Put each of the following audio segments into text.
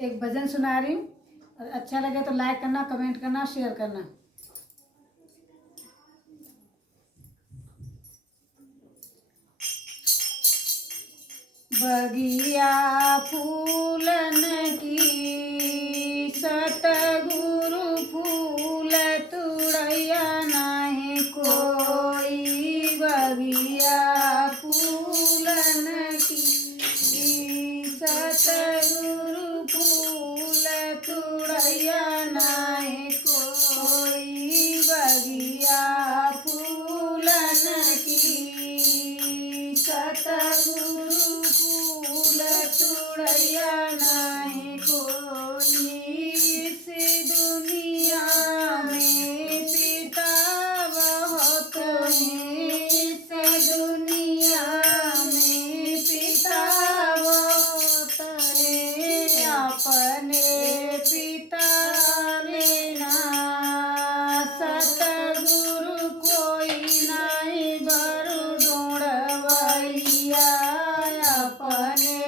एक भजन सुना रही हूँ। और अच्छा लगे तो लाइक करना, कमेंट करना, शेयर करना। बगिया फूलन की सतगुरु फूल तुड़ैया नाही कोई। बगिया फूलन की सतगुरु फूल तुड़ैया नाही कोई। बगिया फूलन की सतगुरु फूल तुड़ैया नाही कोई। इस दुनिया में पिता बहुत हैं, इस दुनिया में पिता बहुत हैं। अपने पिता बिना सतगुरु कोई नहीं बरु ढूंढवैया। अपने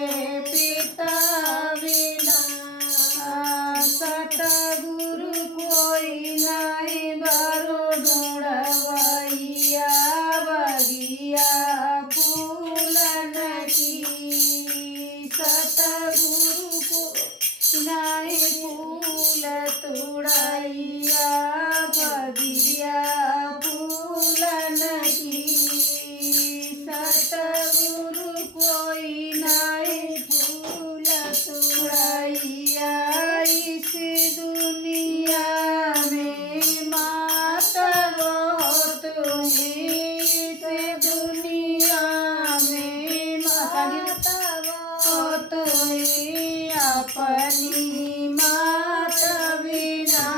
पिता बिना सतगुरु कोई नहीं बरु ढूंढवैया। बगिया फूलन की सतगुरु को नहीं फूल तुड़ैया। बगिया फूलन की सतगुरु कोई नहीं फूल तुड़ैया। इस दुनिया में मात बहुत हैं, इस दुनिया में मात बहुत हैं। अपनी मात बिना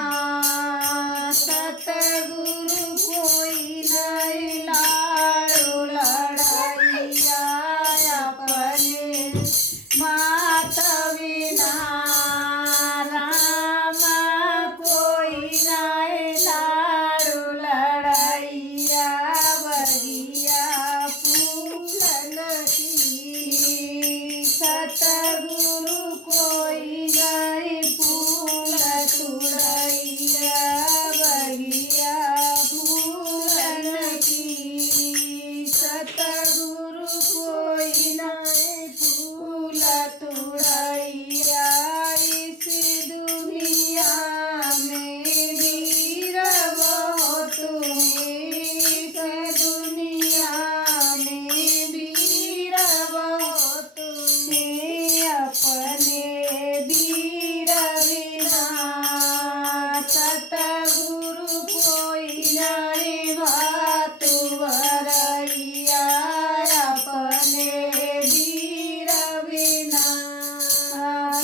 सतगुरु कोई नहीं लाड़ो लड़ैया। अपने मात बिना राम कोई नहीं लाड़ो लड़ैया। बगिया फूलन की सतगुरु कोई नहीं फूल तुड़ैया। बगिया फूलन की सतगुरु कोई नहीं फूल तुड़ैया। इस दुनिया में वीर बहुत हैं, इस दुनिया में वीर बहुत हैं। अपने वीर बिना सतगुरु कोई नहीं भात भरैया। अपने वीर बिना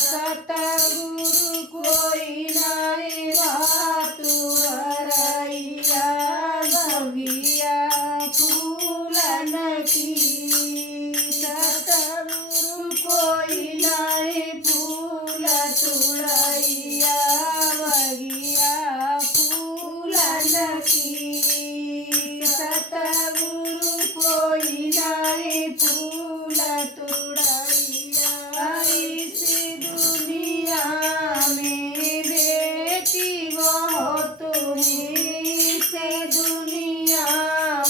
सतगुरु कोई नहीं भात भरैया। बगिया फूलन की सतगुरु कोई नहीं फूल तुड़ैया। बगिया फूलन की सतगुरु कोई नहीं फूल तुड़ैया। इस दुनिया में बेटी बहुत हैं, इस दुनिया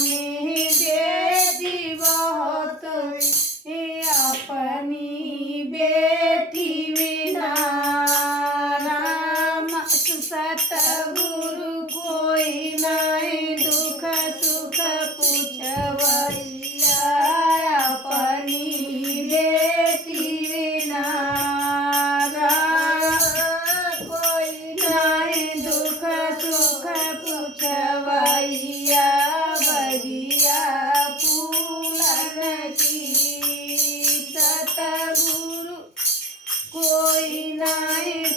में बेटी बहुत हैं। अपनी बेटी बिना राम सतगुरु कोई नहीं दुख सुख पूछवैया। अपनी बेटी बिना कोई नहीं दुख सुख पूछवैया। बगिया फूलन की सतगुरु कोई नहीं